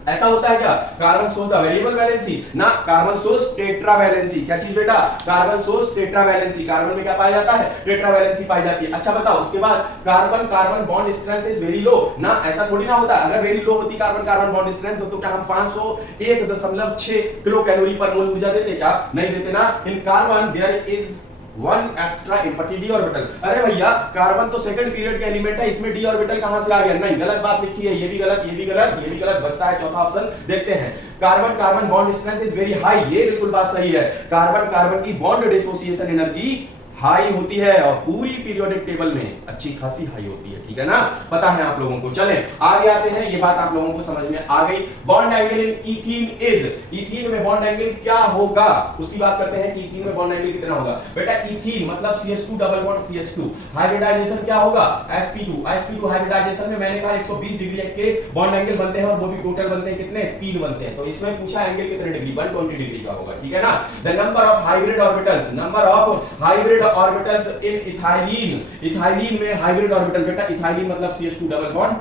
ऐसा होता है क्या, carbon source the variable valency, ना कार्बन सोर्स टेट्रा वैलेंसी, क्या चीज बेटा, carbon source tetra valency, carbon में क्या पाया जाता है, टेट्रा वैलेंसी पाई जाती है। अच्छा बताओ उसके बाद carbon carbon bond strength is very low, ना ऐसा थोड़ी ना होता, अगर वेरी लो होती कार्बन कार्बन बॉन्ड स्ट्रेंथ तो क्या हम 501.6 किलो कैलोरी पर मोल ऊर्जा देते, क्या नहीं देते ना। In carbon there is one extra infinity D orbital, अरे भैया कार्बन तो सेकंड पीरियड का एलिमेंट है, इसमें डी ऑर्बिटल कहां से आ गया, नहीं गलत बात लिखी है, ये भी गलत, बचता है चौथा ऑप्शन। देखते हैं carbon carbon bond strength is very high, ये बिल्कुल बात सही है, कार्बन कार्बन की बॉन्ड डिसोसिएशन एनर्जी हाई होती है और पूरी पीरियोडिक टेबल में अच्छी खासी हाई होती है, ठीक है ना, पता है आप लोगों को। चलें आगे आते हैं, ये बात आप लोगों को समझ में आ गई। Bond angle in ethene is, ethene में बॉन्ड एंगल क्या होगा, उसकी बात करते हैं कि ईथीन में बॉन्ड एंगल कितना होगा। बेटा ईथीन मतलब CH2 double bond CH2, hybridisation क्या होगा, sp2 हाइब्रिडाइजेशन में मैंने कहा 120 डिग्री के बॉन्ड एंगल बनते हैं और वो भी टोटल बनते हैं कितने, 3 बनते हैं, तो इसमें पूछा एंगल कितने डिग्री, 120 डिग्री का होगा, ठीक है ना। The number of hybrid orbitals, number of hybrid orbitals in ethylene, ethylene में हाइब्रिड ऑर्बिटल, बेटा इथाइलिन मतलब CH2 डबल बॉन्ड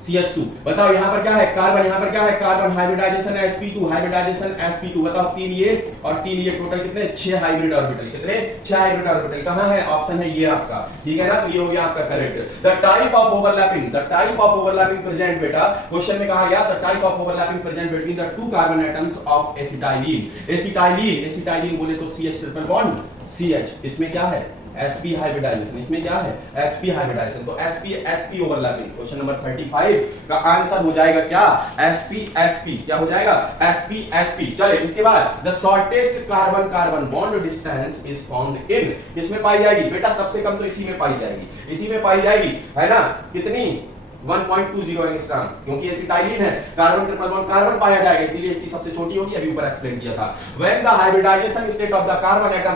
CH2। बताओ यहाँ पर क्या है, कार्बन, यहाँ पर क्या है, carbon, hybridisation sp2, hybridisation sp2। बताओ 3 ये और 3 ये, टोटल कितने, 6 हाइब्रिड ऑर्बिटल। कितने, 6 हाइब्रिड ऑर्बिटल। कहाँ है, ऑप्शन है ये आपका, ठीक है ना। तो ये हो गया आपका correct. The type of overlapping, the type of overlapping present, बेटा क्वेश्चन में कहा गया the type of overlapping present between the two carbon atoms of acetylene. Acetylene, acetylene बोले तो CH ट्रिपल बॉन्ड CH, इसमें क्या है, sp हाइब्रिडाइजेशन, इसमें क्या है, sp हाइब्रिडाइजेशन। तो sp ओवरलैपिंग। क्वेश्चन नंबर 35 का आंसर हो जाएगा क्या, sp क्या हो जाएगा, sp। चले इसके बाद the shortest carbon carbon bond distance is found in, किसमें पाई जाएगी बेटा, सबसे कम तो इसी में पाई जाएगी, इसी में पाई जाएगी, है ना। कितनी, 1.20 एंगस्ट्रॉम, क्योंकि एसिटाइलिन है, कार्बन ट्रिपल बॉन्ड कार्बन पाया जाएगा, इसीलिए इसकी सबसे छोटी होगी, अभी ऊपर एक्सप्लेन किया था। When the hybridisation state of the carbon atom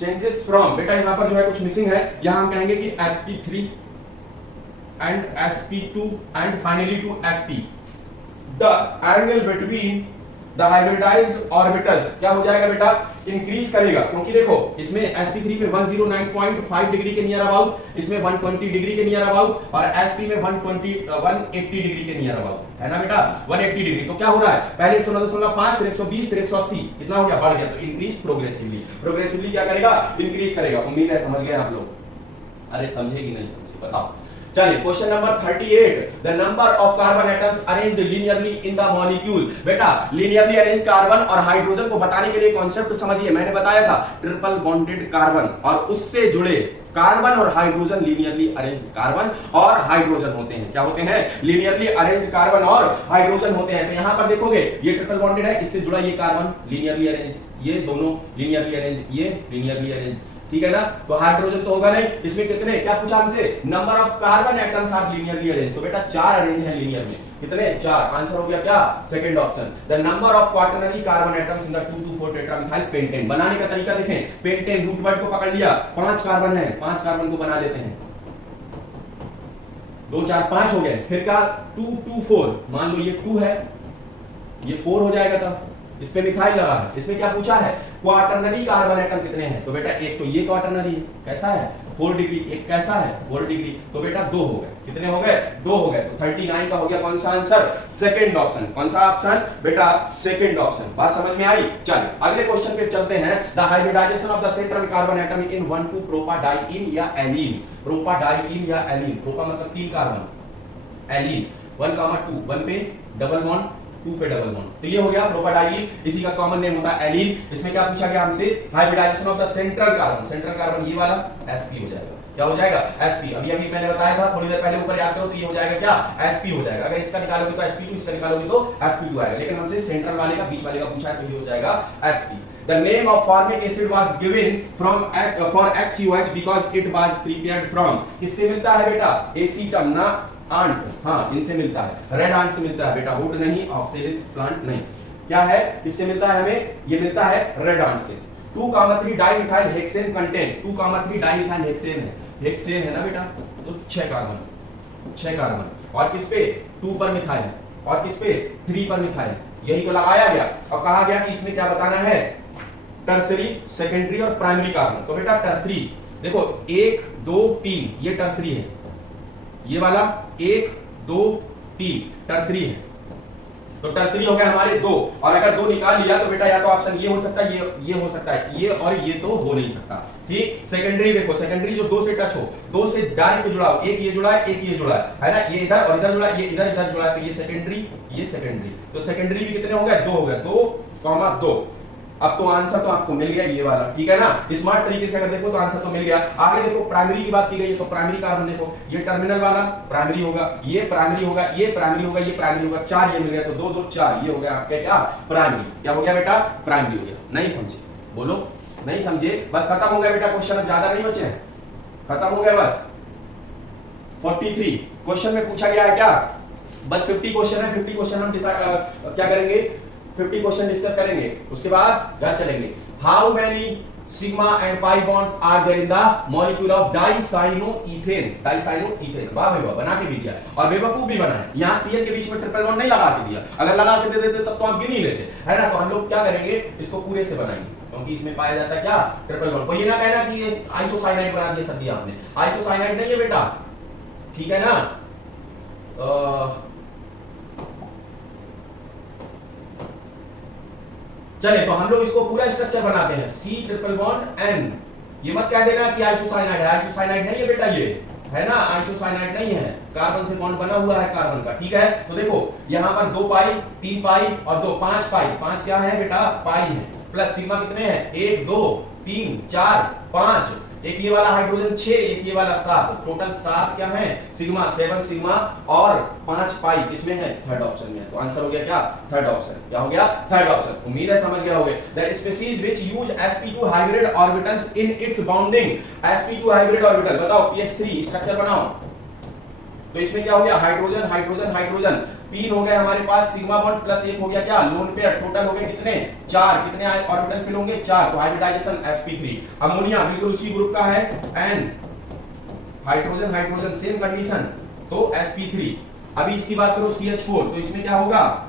changes from, बेटा यहां पर जो है कुछ मिसिंग है, यहां हम कहेंगे कि sp3 and sp2 and finally to sp, the angle between the hybridised orbitals क्या हो जाएगा बेटा, इंक्रीज करेगा। क्योंकि देखो इसमें sp3 में 109.5 डिग्री के नियर अबाउट, इसमें 120 डिग्री के नियर अबाउट, और sp में 180 डिग्री के नियर अबाउट, है ना बेटा, 180 डिग्री। तो क्या हो रहा है, पहले 109.5, फिर 120, फिर 180, कितना हो गया, बढ़ गया। तो इंक्रीज प्रोग्रेसिवली, प्रोग्रेसिवली क्या करेगा, इंक्रीज करेगा। उम्मीद है समझ गए आप लोग। अरे समझे कि नहीं समझे, बताओ। चलिए question number 38, the number of carbon atoms arranged linearly in the molecule. बेटा लिनियरली अरेंज कार्बन और हाइड्रोजन को बताने के लिए कॉन्सेप्ट समझिए, मैंने बताया था ट्रिपल बॉन्डेड कार्बन और उससे जुड़े कार्बन और हाइड्रोजन लिनियरली अरेंज कार्बन और हाइड्रोजन होते हैं। क्या होते हैं, लिनियरली अरेंज कार्बन और हाइड्रोजन होते हैं। तो यहां पर देखोगे ये ट्रिपल बॉन्डेड है, इससे जुड़ा ये कार्बन लिनियरली अरेंज, ये दोनों लिनियरली अरेंज, ये लिनियरली अरेंज, ठीक है ना। तो हाइड्रोजन तो होगा नहीं, इसमें कितने, क्या पूछा हमसे, number of carbon atoms are linearly arrange. तो बेटा 4 अरेंज है लिनियर में, कितने, 4। आंसर हो गया क्या, second option. The number of quaternary carbon atoms in the 2,2,4 टेट्रामिथाइल pentane. बनाने का तरीका देखें, पेंटेन रूट वर्ड को पकड़ लिया, 5 कार्बन है, 5 कार्बन को बना लेते हैं, 2 4 5 हो गए। फिर क्या, 2 2 4, मान लो ये 2 है, ये 4 हो जाएगा। तब इस पे मिथाइल लगा है। इसमें क्या पूछा है, क्वाटरनरी कार्बन एटम कितने हैं। तो बेटा एक तो ये क्वाटरनरी है, कैसा है, 4 डिग्री, एक कैसा है, 4 डिग्री। तो बेटा 2 हो गए, कितने हो गए, 2 हो गए। तो 39 का हो गया कौन सा आंसर, सेकंड ऑप्शन। कौन सा ऑप्शन बेटा, सेकंड ऑप्शन। बात समझ में आई। चलिए अगले क्वेश्चन पे चलते हैं। The hybridisation of the central carbon atom in 1,2 propadiene या एलीन। प्रोपाडाइइन या एलीन, प्रोपा मतलब 3 कार्बन, एलीन 1,2, 1 पे डबल बॉन्ड, 2 पे डबल बॉन्ड। तो ये हो गया प्रोपाडाइइन, इसी का कॉमन नेम होता है एलीन। इसमें क्या पूछा गया हमसे, hybridisation of the central carbon. Central carbon ये वाला sp हो जाएगा। क्या हो जाएगा, sp। अभी मैंने बताया था थोड़ी देर पहले, ऊपर याद करो, तो ये हो जाएगा क्या, sp हो जाएगा। अगर इसका निकालोगे तो sp2, इसका निकालोगे तो sp2 आएगा। लेकिन हमसे सेंट्रल वाले का, बीच वाले का पूछा है, तो ये हो जाएगा sp। The name of formic acid was given from for XUH because it was prepared from, किससे मिलता है बेटा, एसीटम ना आंट, हाँ इनसे मिलता है, रेड आंट से मिलता है बेटा, वुड नहीं, ऑक्सीलिस प्लांट नहीं। क्या है, किससे मिलता है हमें, ये मिलता है रेड आंट से। 2,3 dimethyl hexane content, 2,3 dimethyl hexane है, हेक्सेन है ना बेटा, तो 6 कार्बन, 6 कार्बन। और किस पे, 2 पर मिथाइल, और किस पे, 3 पर मिथाइल। यही तो लगाया गया और कहा गया कि इसमें क्या बताना है, टर्सरी, सेकेंडरी और प्राइमरी कार्बन। तो बेटा टर्सरी देखो 1 2 3, ये टर्सरी है, ये वाला 1 2 3 टर्सरी है। तो टर्सरी हो गया हमारे 2, और अगर 2 निकाल लिया तो बेटा या तो ऑप्शन ये हो सकता है, ये हो सकता है, ये और ये तो हो नहीं सकता। ठीक, सेकेंडरी देखो, सेकेंडरी जो 2 से टच हो, 2 से डायरेक्ट जुड़ा हो, एक ये जुड़ा है, एक ये जुड़ा है ना, ये इधर और इधर जुड़ा है, ये इधर इधर जुड़ा है, तो ये सेकेंडरी, ये सेकेंडरी। तो सेकेंडरी भी कितने हो गए, 2 हो गए, 2,2। अब तो आंसर तो आपको मिल गया ये वाला, ठीक है ना। स्मार्ट तरीके से अगर देखो तो आंसर तो मिल गया। आगे देखो प्राइमरी की बात की गई है, तो प्राइमरी कार्बन देखो, ये टर्मिनल वाला प्राइमरी होगा, ये प्राइमरी होगा, ये प्राइमरी होगा, ये प्राइमरी होगा, 4 ये मिल गया, तो 2 2 4, ये हो गया आपका क्या, प्राइमरी। क्या हो गया बेटा, प्राइमरी हो गया। नहीं समझे, बोलो नहीं समझे, बस खत्म हो गया बेटा क्वेश्चन, अब ज्यादा नहीं बचे हैं, खत्म हो गया बस। 43 क्वेश्चन में पूछा गया है क्या, बस 50 क्वेश्चन है, 50 क्वेश्चन हम क्या करेंगे, 50 क्वेश्चन डिस्कस करेंगे, उसके बाद घर चलेंगे। How many sigma and pi bonds are there in the molecule of dicyanoethane. Dicyanoethane, वाह भाई वाह, बना के भी दिया और बेवकूफ भी बना है। यहां सीएन के बीच में ट्रिपल बॉन्ड नहीं लगा के दिया, अगर लगा के दे देते तब तो आप गिन ही लेते, है ना। तो हम लोग क्या करेंगे, इसको पूरे से बनाएंगे, क्योंकि इसमें पाया जाता है क्या, ट्रिपल बॉन्ड। कोई ये ना कहना कि ये आइसोसाइनाइड बना दिया सर जी आपने, आइसोसाइनाइड नहीं है बेटा, ठीक है ना, चले तो हम लोग इसको पूरा स्ट्रक्चर बनाते हैं, C ट्रिपल बॉन्ड N। ये मत कह देना कि आइसोसाइनाइड है, आइसोसाइनाइड नहीं है बेटा, ये है ना, आइसोसाइनाइड नहीं है, कार्बन से बॉन्ड बना हुआ है कार्बन का, ठीक है। तो देखो यहाँ पर 2 पाई 3 पाई और 2 5 पाई, 5 क्या है बेटा, पाई है, प्लस सिग्मा कितने हैं, 1 2 3 4 5, एक ये वाला हाइड्रोजन 6, एक ये वाला 7, टोटल 7 क्या है, सिग्मा, 7 सिग्मा और 5 पाई किसमें है, थर्ड ऑप्शन में है। तो आंसर हो गया क्या, थर्ड ऑप्शन। क्या हो गया, थर्ड ऑप्शन। उम्मीद है समझ गए होगे। The species which use sp2 hybrid orbitals in its bounding, sp2 hybrid orbital बताओ, pH3 स्ट्रक्चर बनाओ। तो इसमें क्या हो गया, हाइड्रोजन हाइड्रोजन हाइड्रोजन, 3 हो गए हमारे पास सिग्मा बॉन्ड प्लस 1 हो गया क्या, लोन पेयर, टोटल हो गए कितने, 4, कितने ऑर्बिटल फिल होंगे, 4, तो हाइब्रिडाइजेशन sp3। अमोनिया बिल्कुल उसी ग्रुप का है, N, hydrogen hydrogen same condition, तो sp3। अभी इसकी बात करो CH4, तो इसमें क्या होगा,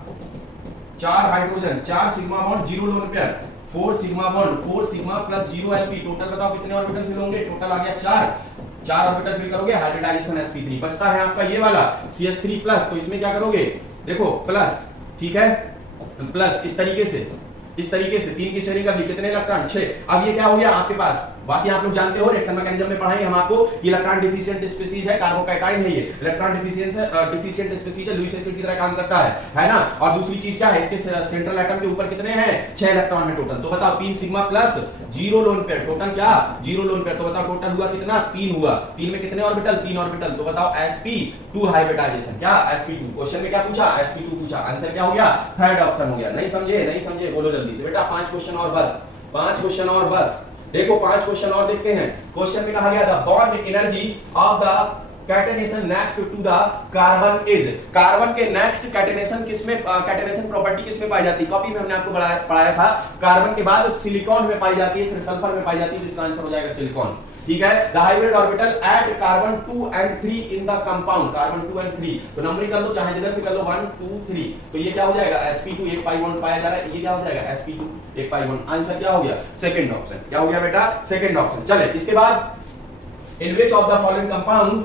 4 hydrogen 4 sigma bond 0 lone pair, 4 sigma bond 4 sigma plus 0 Lp, total बताओ कितने ऑर्बिटल फिल होंगे, टोटल आ गया 4 ऑर्बिटल फिल करोगे, हाइब्रिडाइजेशन sp3। बचता है आपका ये वाला CH3 प्लस, तो इसमें क्या करोगे, देखो प्लस, ठीक है, प्लस इस तरीके से 3 की शेयरिंग कर ली, कितने इलेक्ट्रॉन, 6। अब ये क्या हो गया आपके पास, बाकी आप लोग जानते हो रिएक्शन मैकेनिज्म में पढ़ाएंगे हम आपको, इलेक्ट्रॉन डिफिशिएंट स्पीशीज है, कार्बोकैटायन है, ये इलेक्ट्रॉन डिफिशिएंट स्पीशीज है, लुईस एसिड की तरह काम करता है ना। और दूसरी चीज क्या है, इसके सेंट्रल एटम के ऊपर कितने हैं, 6 इलेक्ट्रॉन है टोटल। तो बताओ 3 sigma plus 0 lone pair, total क्या, 0 लोन पेयर, तो बताओ टोटल हुआ कितना, 3 हुआ, 3 में कितने ऑर्बिटल, 3 ऑर्बिटल। तो बताओ sp2 हाइब्रिडाइजेशन, क्या sp2, क्वेश्चन में क्या पूछा, sp2 पूछा, आंसर क्या हो गया, थर्ड ऑप्शन हो गया। नहीं समझे बोलो जल्दी से बेटा, 5 क्वेश्चन और बस, 5 क्वेश्चन और बस। देखो 5 क्वेश्चन और देखते हैं। क्वेश्चन में कहा गया the bond energy of the catenation next to the carbon is, carbon के नेक्स्ट कैटेनेशन किसमें, कैटेनेशन प्रॉपर्टी किसमें पाई जाती है, कॉपी में हमने आपको पढ़ाया था, कार्बन के बाद सिलिकॉन में पाई जाती है, फिर सल्फर में पाई जाती है, तो इसका आंसर हो जाएगा सिलिकॉन, ठीक है। The hybrid orbital at carbon 2 and 3 in the compound, carbon 2 and 3, तो नंबरिंग कर लो, चाहे जिधर से कर लो, 1 2 3, तो ये क्या हो जाएगा, sp2 एक पाई बॉन्ड पाया जा रहा है, ये क्या हो जाएगा, sp2 एक पाई बॉन्ड, आंसर क्या हो गया, सेकंड ऑप्शन। क्या हो गया बेटा, सेकंड ऑप्शन। चले इसके बाद in which of the following compound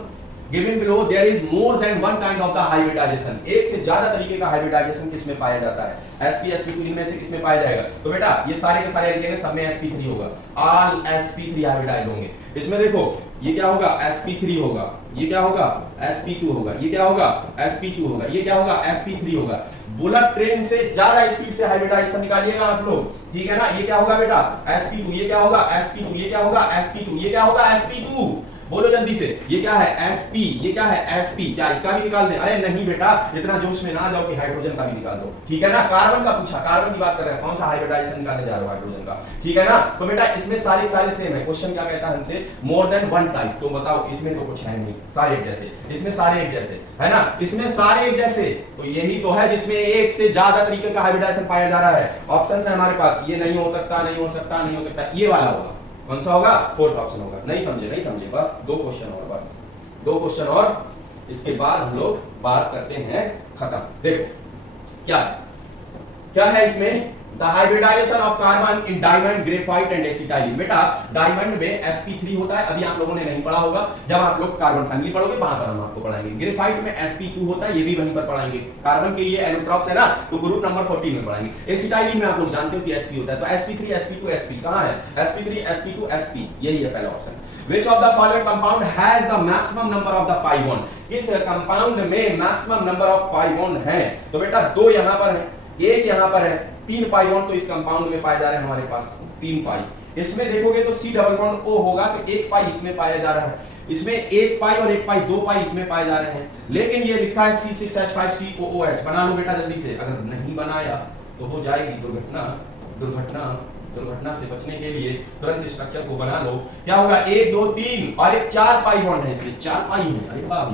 given below there is more than one kind of the hybridization, एक से ज्यादा तरीके का हाइब्रिडाइजेशन किसमें पाया जाता है, sp sp2 इनमें से किसमें पाया जाएगा। तो बेटा ये सारे के सारे एल्केन सब में sp3 होगा, ऑल sp3 हाइब्रिडाइज होंगे। इसमें देखो ये क्या होगा, sp3 होगा, ये क्या होगा, sp2 होगा, ये क्या होगा, sp2 होगा, ये क्या होगा, sp3 होगा। बुलेट ट्रेन से ज्यादा स्पीड से हाइब्रिडाइजेशन निकालिएगा आप लोग, ठीक है ना। ये क्या होगा बेटा, sp2, ये क्या होगा, sp2, ये क्या होगा, sp2, ये क्या होगा, sp2, बोलो जल्दी से, ये क्या है, sp, ये क्या है, sp, क्या इसका भी निकाल दें, अरे नहीं बेटा, इतना जोश में ना जाओ कि हाइड्रोजन का भी निकाल दो, ठीक है ना। कार्बन का पूछा, कार्बन की बात कर रहे हैं, कौन सा हाइब्रिडाइजेशन निकालने जा रहे हो हाइड्रोजन का, ठीक है ना। तो बेटा इसमें सारे सेम है। क्वेश्चन क्या कहता है हमसे, मोर देन वन टाइप, तो बताओ इसमें तो कुछ है नहीं, सारे एक जैसे, इसमें सारे एक जैसे है ना, इसमें सारे एक जैसे, तो यही तो है जिसमें एक से ज्यादा तरीके का हाइब्रिडाइजेशन पाया जा रहा है। ऑप्शन है हमारे पास, ये नहीं हो सकता, नहीं हो सकता, नहीं हो सकता, ये वाला होगा, कौन सा होगा, फोर्थ ऑप्शन होगा। नहीं समझे, बस 2 क्वेश्चन और, बस 2 क्वेश्चन और, इसके बाद हम लोग बात करते हैं खत्म। देखो क्या है इसमें, the hybridisation of carbon in diamond, graphite and acetylene. बेटा डायमंड में sp3 होता है, अभी आप लोगों ने नहीं पढ़ा होगा, जब आप लोग कार्बन फैमिली पढ़ोगे वहां पर हम आपको पढ़ाएंगे। ग्रेफाइट में sp2 होता है, ये भी वहीं पर पढ़ाएंगे, कार्बन के ये एलोट्रॉप्स है ना, तो ग्रुप नंबर 14 में पढ़ाएंगे। एसिटाइलिन में आप लोग जानते हो कि sp होता है, तो sp3 sp2 sp कहां है, sp3 sp2 sp, यही है पहला option. Which of the following compound has the maximum number of the pi bond, किस कंपाउंड में maximum number of pi bond है। तो बेटा 2 यहां पर है, 1 यहां पर है, 3 पाई बॉन्ड तो इस कंपाउंड में पाए जा रहे हैं हमारे पास, 3 पाई। इसमें देखोगे तो C डबल बॉन्ड O होगा, तो 1 पाई इसमें पाया जा रहा है, इसमें 1 पाई और 1 पाई 2 पाई इसमें पाए जा रहे हैं, लेकिन ये लिखा है C6H5COOH। बना लो बेटा जल्दी से, अगर नहीं बनाया तो हो जाएगी दुर्घटना से बचने के लिए तुरंत स्ट्रक्चर को बना लो। क्या होगा, 1 2 3 और एक 4 पाई बॉन्ड है, इसमें 4 पाई है, अरे वाह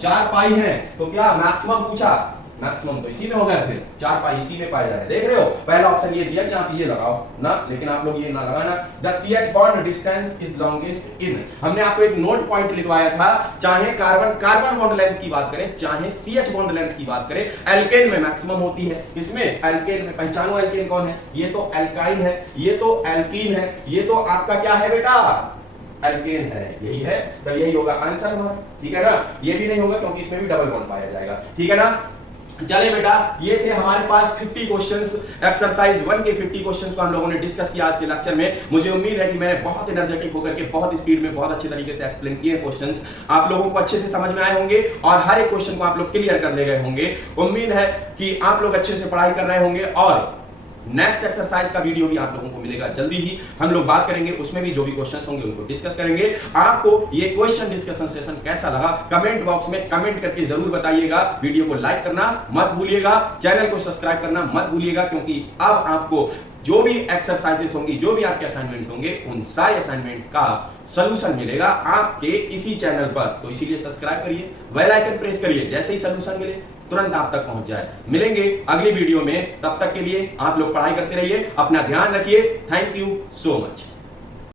4 पाई है, तो क्या मैक्सिमम पूछा, मैक्सिमम तो इसी में होगा, फिर 4 पाई इसी में पाए जा रहे हैं। देख रहे हो, पहला ऑप्शन ये दिया कि आप ये लगाओ ना, लेकिन आप लोग ये ना लगाना। The CH bond distance is longest in, हमने आपको एक नोट पॉइंट लिखवाया था, चाहे कार्बन बॉन्ड लेंथ की बात करें, चाहे CH बॉन्ड लेंथ की बात करें, एल्केन में मैक्सिमम होती है। इसमें एल्केन में पहचानो, एल्केन कौन है, ये तो एल्काइन है, ये तो एल्कीन है, ये तो आपका क्या है बेटा, एल्केन है, यही है, तो यही होगा आंसर हमारा, ठीक है ना। ये भी नहीं होगा क्योंकि इसमें भी डबल बॉन्ड पाया जाएगा, ठीक है ना। चले बेटा, ये थे हमारे पास 50 क्वेश्चंस, एक्सरसाइज 1 के 50 क्वेश्चंस को हम लोगों ने डिस्कस किया आज के लेक्चर में। मुझे उम्मीद है कि मैंने बहुत एनर्जेटिक होकर के बहुत स्पीड में बहुत अच्छे तरीके से एक्सप्लेन किए क्वेश्चंस, आप लोगों को अच्छे से समझ में आए होंगे और हर एक क्वेश्चन को आप लोग क्लियर कर ले गए होंगे। उम्मीद है कि आप लोग अच्छे से पढ़ाई कर रहे होंगे और नेक्स्ट एक्सरसाइज का वीडियो भी आप लोगों को मिलेगा जल्दी ही। हम लोग बात करेंगे, उसमें भी जो भी क्वेश्चंस होंगे उनको डिस्कस करेंगे। आपको ये क्वेश्चन डिस्कशन सेशन कैसा लगा कमेंट बॉक्स में कमेंट करके जरूर बताइएगा। वीडियो को लाइक करना मत भूलिएगा, चैनल को सब्सक्राइब करना मत भूलिएगा, क्योंकि अब आपको जो भी एक्सरसाइजेस होंगी, जो भी आपके असाइनमेंट्स होंगे, उन सारे असाइनमेंट्स का सॉल्यूशन मिलेगा आपके इसी चैनल पर। तो इसीलिए सब्सक्राइब करिए, बेल आइकन प्रेस करिए, जैसे ही सॉल्यूशन मिले तुरंत आप तक पहुंच जाए। मिलेंगे अगली वीडियो में, तब तक के लिए आप लोग पढ़ाई करते रहिए, अपना ध्यान रखिए। Thank you so much.